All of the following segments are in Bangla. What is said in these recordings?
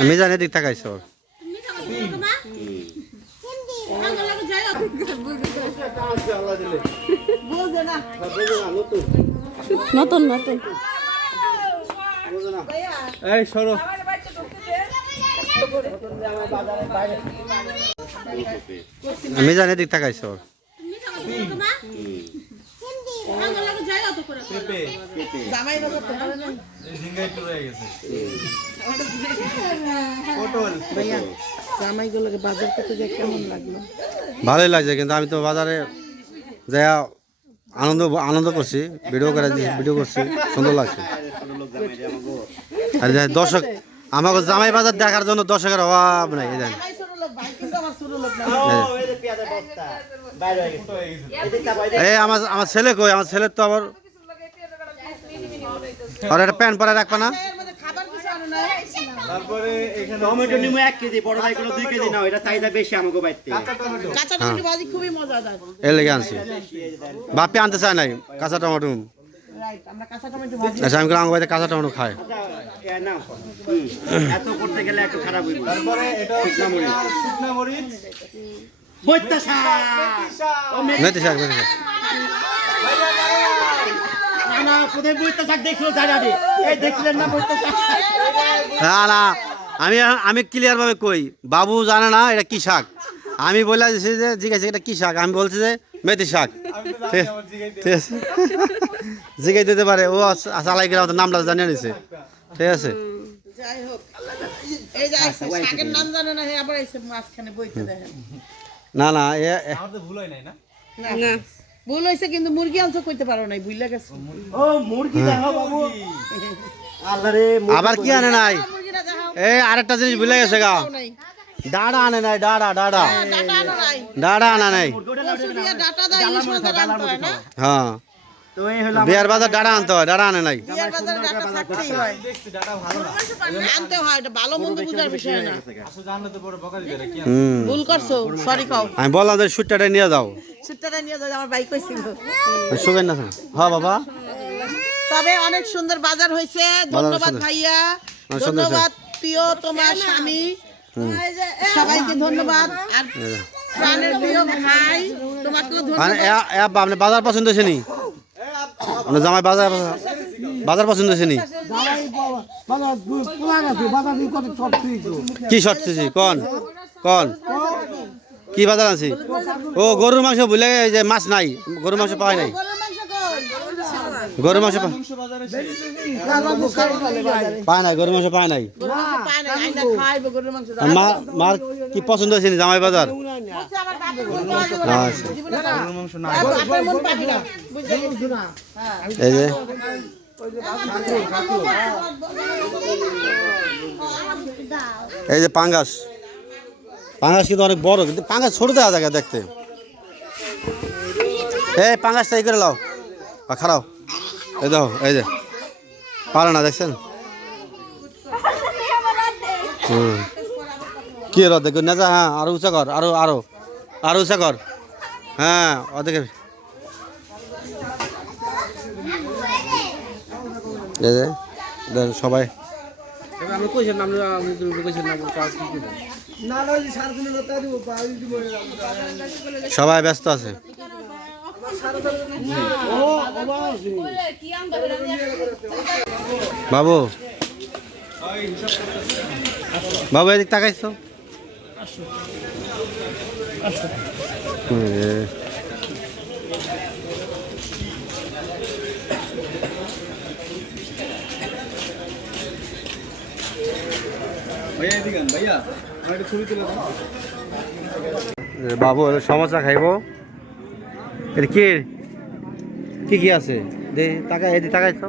আমি জানি দিক তাকাইছ নতুন নতুন। এই সরো। আমি জানি দিক তাকাইছ পেঁপে এই ঝিঙ্গা একটু রয়ে গেছে। পটল। জামাইগুলোকে বাজার করতে যে কেমন লাগল? ভালোই লাগছে কিন্তু আমি তো বাজারে যাই আনন্দ আনন্দ করছি ভিডিও করে ভিডিও করছি সুন্দর লাগছে। আর যাই দর্শক আমাকে জামাই বাজার দেখার জন্য দর্শকের অভাব নাই এই জানি আমার আমার ছেলে কই? আমার ছেলের তো আবার আর একটা প্যান্ট পরে রাখবা না? তারপরে এখানে টমেটো নিমো এক কেজি বড় ভাইগুলো দুই কেজি নাও এটা চাহিদা বেশি আমাকে বাড়তে। কাঁচা টমেটো। কাঁচা টমেটো ভাজি খুবই মজাদার। এর বাপে আনতে চায় নাই কাঁচা টমেটো। রাইট আমরা কাঁচা টমেটো ভাজি আচ্ছা আমি আমার বাড়িতে কাঁচা টমেটো খাই এত করতে গেলে একটু খারাপ হইব। তারপরে এটা হচ্ছে আপনার শুকনা মরিচ। বৈত্যা শাক। মেথি শাক। মেথি শাক না না কোথায় বৈত্যা শাক দেখছিল জানাবে এই দেখছিলেন না বৈত্যা শাক না না আমি আমি ক্লিয়ার ভাবে কই বাবু জানে না এটা কি শাক। আমি বলে দিছি যে জিজ্ঞাসা এটা কি শাক আমি বলছি যে মেথি শাক। ঠিক আছে? দিতে পারে ও চালাই গেলে নামটা জানিয়ে নিছে ঠিক আছে? যাই হোক এই যে শাকের নাম জানে না আবার এসে মাঝখানে বইতে দেখেন। না না এ- এ- আমার তো ভুল হয় নাই না। না। ভুল হয়েছে কিন্তু মুরগি অংশ কইতে পারো নাই বুঝলে গেছে। ও মুরগি। দেখো বাবু। আল্লাহরে আবার কি আনে নাই? দেখাও। এই আরেকটা জিনিস ভুলে গেছে গা। নাই। ডাড়া আনে নাই ডাড়া ডাড়া। ডাটা আনো নাই। ডাড়া আনা নাই। হয় হ্যাঁ। তো এই হলো বিয়ার বাজার ডাড়া আনতে হয় ডাড়া আনে নাই। বিয়ার বাজারে ডাটা থাকতেই হয়। ডাটা ভালো না আনতে হয় এটা ভালো মন্দ বুঝার বিষয় না। আসলে জানলে তো পরে বকা দিবে কি ভুল করছ সরি কও। আমি বললাম যে সুটটাটা নিয়ে যাও। সুট্টাটা নিয়ে যাও আমার বাইক কইছিল। সুগেন না হ্যাঁ বাবা। তবে অনেক সুন্দর বাজার হয়েছে। ধন্যবাদ ভাইয়া। ধন্যবাদ প্রিয় তোমার স্বামী। সবাইকে ধন্যবাদ। আর প্রাণের প্রিয় ভাই তোমাকেও ধন্যবাদ। বাজার পছন্দ হয়েছে নি? আপনার জামাই বাজার বাজার পছন্দ হয়েছে কি শর্ট দিছি কন? কন? কি বাজার আনছি? ও, গরুর মাংস ভুলে যে মাছ নাই, গরুর মাংস পাওয়া নাই। গরুর মাংস পায় নাই, গরুর মাংস পায় নাই। মার কি পছন্দ হয়েছে জামাই বাজার। আচ্ছা। এই যে। এই যে পাঙ্গাস। পাঙ্গাস কিন্তু অনেক বড়। কিন্তু পাঙ্গাস ছোট দেওয়া জায়গা দেখতে। এই পাঙ্গাসটা এই করে লাও। বা খারাও এই দেখো এই যে। পারে না, দেখছেন? হুম। কি হলো দেখো না যা হ্যাঁ আরও উঁচা কর, আরও আরও আরও উঁচা কর। হ্যাঁ ওদেরকে সবাই। সবাই ব্যস্ত আছে। বাবু। বাবু এদিক তাকাইছো? বাবু সমস্যা খাইব? এটা কে? কি কি আছে? দে টাকা এদিকে তাকাইছো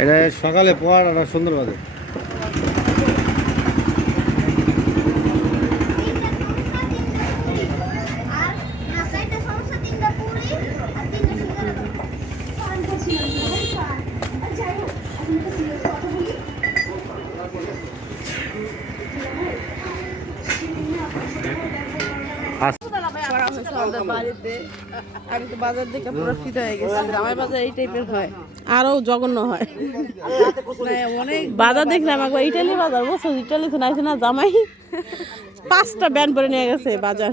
এটা সকালে পোয়ার আর সুন্দর আর হাসাইতে সমস্যা তিনটা পুরি আর তিনটা সুন্দর যাই হোক আমি তো সিরিয়াস কথা বলি বাড়িতে। আমি তো বাজার দেখে পুরো হয়ে গেছি। বাজার এই টাইপের হয়। আরও জঘন্য হয়। অনেক বাজার দেখলাম একবার ইটালি বাজার বসে ইটালি তো নাইছে না জামাই। পাঁচটা ব্যান পরে নিয়ে গেছে বাজার।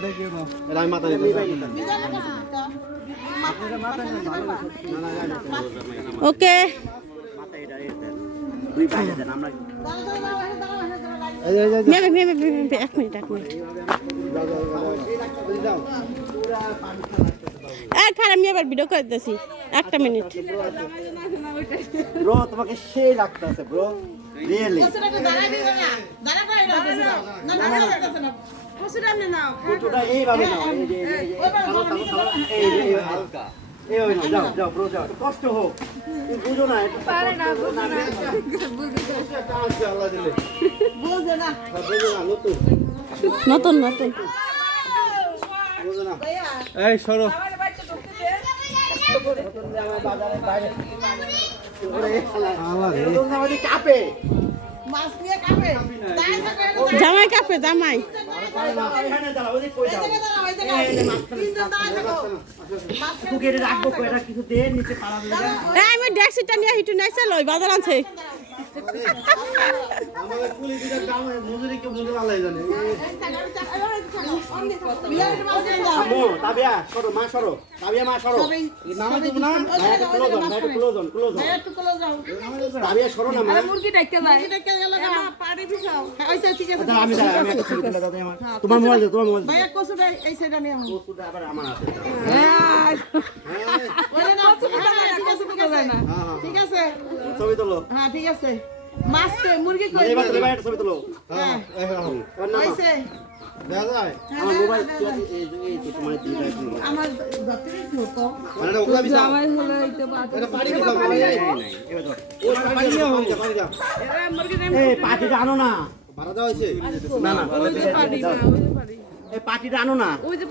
আমি মাথা ওকে এক মিনিট এক মিনিট আমি আবার ভিডিও করে দিতেছি একটা মিনিট ব্রো তোমাকে সেই লাগতেছে ব্রো রিয়েলি কচুটা এইভাবে নাও এই যে এই যে, এই যে, এই যে, হালকা। এই ওই নাও যাও যাও ব্রো যাও কষ্ট হোক। বুঝো না পারে না বুঝো না। বুঝে না। নতুন। নতুন নতুন। এই সরো। জামাই কাপে জামাই। আমি ড্যাক্সিটা নিয়ে হিটু নাইছে লই বাজার আনছে। আমাদের কুলি দিকে দাম মজুরি কেউ মজুরি আল্লাহ জানে আম্মু, তাবিয়া, সরো, মা সরো। তাবিয়া, মা সরো। নামা দেবো না? ভাই, একটা close on, ভাই, একটা close on, close on। Tabia, সরো না, মা। আচ্ছা, আমি দাও তো আমার। তোমার মোবাইল দাও, তোমার মোবাইল দাও। কচুটা আবার আমার হাতে। ঠিক আছে ছবি তোলো। হ্যাঁ ঠিক আছে মাছ মুরগি এবার তোলো, এবার একটা ছবি তোলো। হ্যাঁ এবার নামা। দেখা যায় আমার মোবাইল এই যে, এই তোমার দুইটা আমার দপ্তরে তো মানে এটা ওগুলা বিছাও এটা পানি বিছাও বাবা এবার ধর। ওটা পানি দাও পানি দাও পানি দাও এই, পাটিটা আনো না ভাড়া দেওয়া হয়েছে? না না দাও। এই পাটিটা আনো না। ওই যে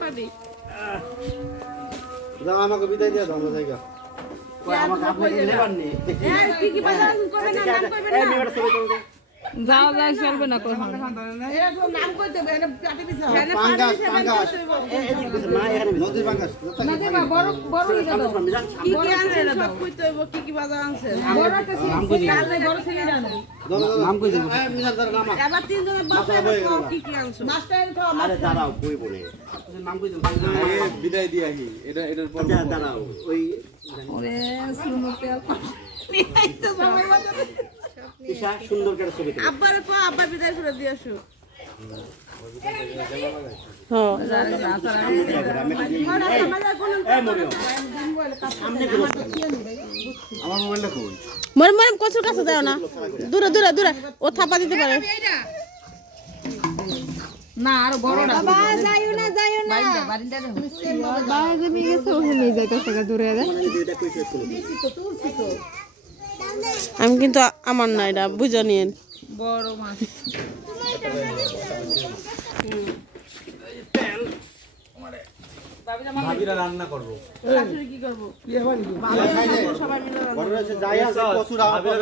দাও আমাকে বিদায় দিয়ে দাও আমরা জায়গা কই, আমাকে লেবার নেই। কি কি বাজার না নাম তুলতে। যাওয়া যায় চলবে না কোন নাম কইতে হবে পাটি দিছে পাঙ্গাস পাঙ্গাস। এই, এদিকে দিছে, মা, এখানে নদীর পাঙ্গাস। বড় বড় সামনে সামনে কি কি আনছে সব কইতে হবে কি কি বাজার আনছে বড় একটা ছিল কালে বড় ছিল জানো নাম কই দিব এই মিজান দাঁড়া নামা এবার তিন জনের বাজার কি কি আনছো? মাস্টার তো আরে দাঁড়াও কই বলে? নাম কই দিব? বিদায় দিয়ে আহি। এটা এটার পর আচ্ছা, দাঁড়াও। ওই ওরে সময় ঈশা সুন্দর করে ছবি তুলো। আব্বার কো আব্বা বিদায় করে দিয়ে আসো। এই মরিয়ম, আমার মোবাইলটা কই মরে মরে কচুর কাছে যাও না। দূরে দূরে দূরে। ও থাপা দিতে পারে। না আর বড়টা বাবা যাইও না যাইও না। বাবা গেছে ওখানে দূরে মানে আমি কিন্তু আমার না এটা বুঝে নিন ভাবিরা রান্না করব। বড় রয়েছে যাই আছে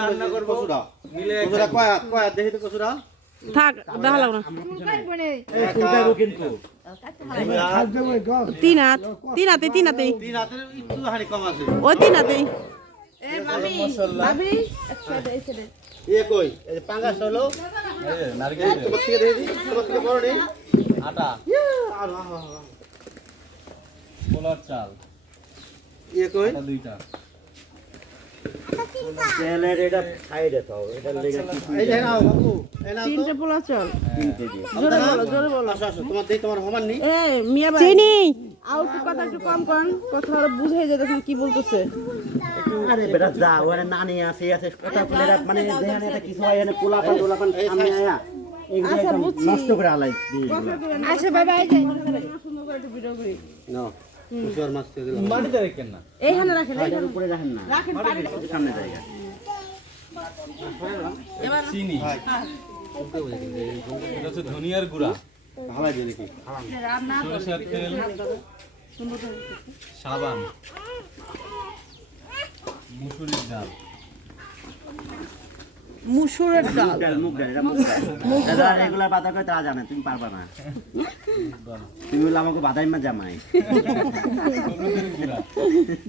রান্না করব। কচুরা কয় হাত কয় হাত? দেখি তো কচুরা। থাক দেখা লাগল তিন হাত তিন হাতে তিন হাতে। তিন হাতে। ইয়ে কই? পাঙ্গাস হলো। তোমার থেকে দেখি তোমার থেকে বড় নেই। আটা। পোলার চাল। ইয়ে কই? এটা দুইটা। দিয়ে চিনি। আউ একটু কথা একটু কম কর কথা ওরা বুঝাই দেখুন কি বলতেছে। আরে বেটা যা ওখানে নানি আছে আছে কথা বলে মানে দেখানে একটা কিছু হয় আয়া আচ্ছা, বুঝছি। নষ্ট করে আলাই আচ্ছা বাবা এই যে সুন্দর করে একটু ভিডিও করি। নাও কুশিয়ার মাছ দিয়ে দিলাম। মাটিতে রেখেন না। এইখানে রাখেন এটার উপরে রাখেন না। রাখেন পানি সামনে জায়গা। এবার চিনি। এটা হচ্ছে ধনিয়ার গুঁড়া। ভালো দিয়ে দেখি। তেল সাবান। মুসুরির ডাল। মুসুরের ডাল। মুগ ডাল এটা মুগ ডাল। এগুলা বাধা করে তারা জানে তুমি পারবা না। তুমি বললে আমাকে বাধাই মা জামাই।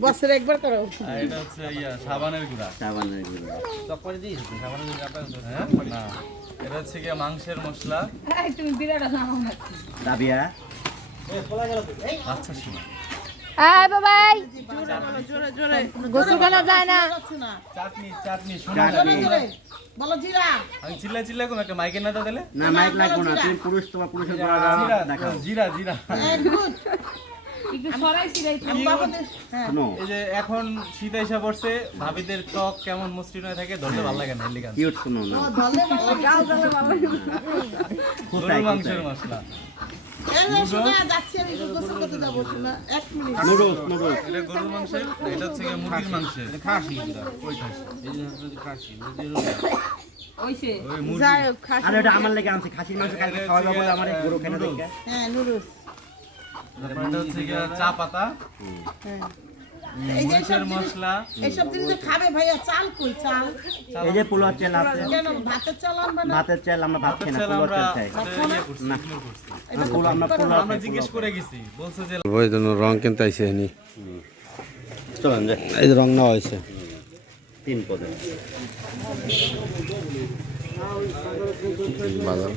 বছরে একবার করো। এটা হচ্ছে ইয়া সাবানের গুঁড়া। সাবানের এগুলো হ্যাঁ? না। এটা হচ্ছে গিয়ে মাংসের মশলা। দাবিয়া আচ্ছা শোনা। জোরে জোরে গোসল করা যায় না। চাটনি চাটনি চাটনি। বলো জিরা। আমি চিল্লা চিল্লা কোন একটা মাইকের নাটা দিলে? না মাইক না তুমি পুরুষ তোমার পুরুষের জিরা দেখাও। জিরা জিরা। শোনো। এখন শীত এসে পড়ছে ভাবিদের ত্বক কেমন মসৃণ হয়ে থাকে ধরতে ভালো লাগে না কিউট শোনো না। মাংসের মশলা। আমার লেগে আনছি। খাসির মাংস কালকে খাওয়াবে বলে আমার গরু কেন দেখে। হ্যাঁ নুডলস তারপর এটা চা পাতা মরিচের মশলা। এইসব জিনিস খাবে ভাইয়া চাল কই চাল? এই যে পোলার চাল আছে। কেন ভাতের চাল আনবে না? ভাতের চাল আমরা ভাত খাই না পোলার চাল খাই। ইয়ে না। ignore করছি। পোলাও আমরা পোলাও আমরা জিজ্ঞেস করে গেছি বলছে যে ওই জন্য রং কিনতে আইসে নি চলেন যে এই যে রং নেওয়া হয়েছে। তিন পদে। বাজার।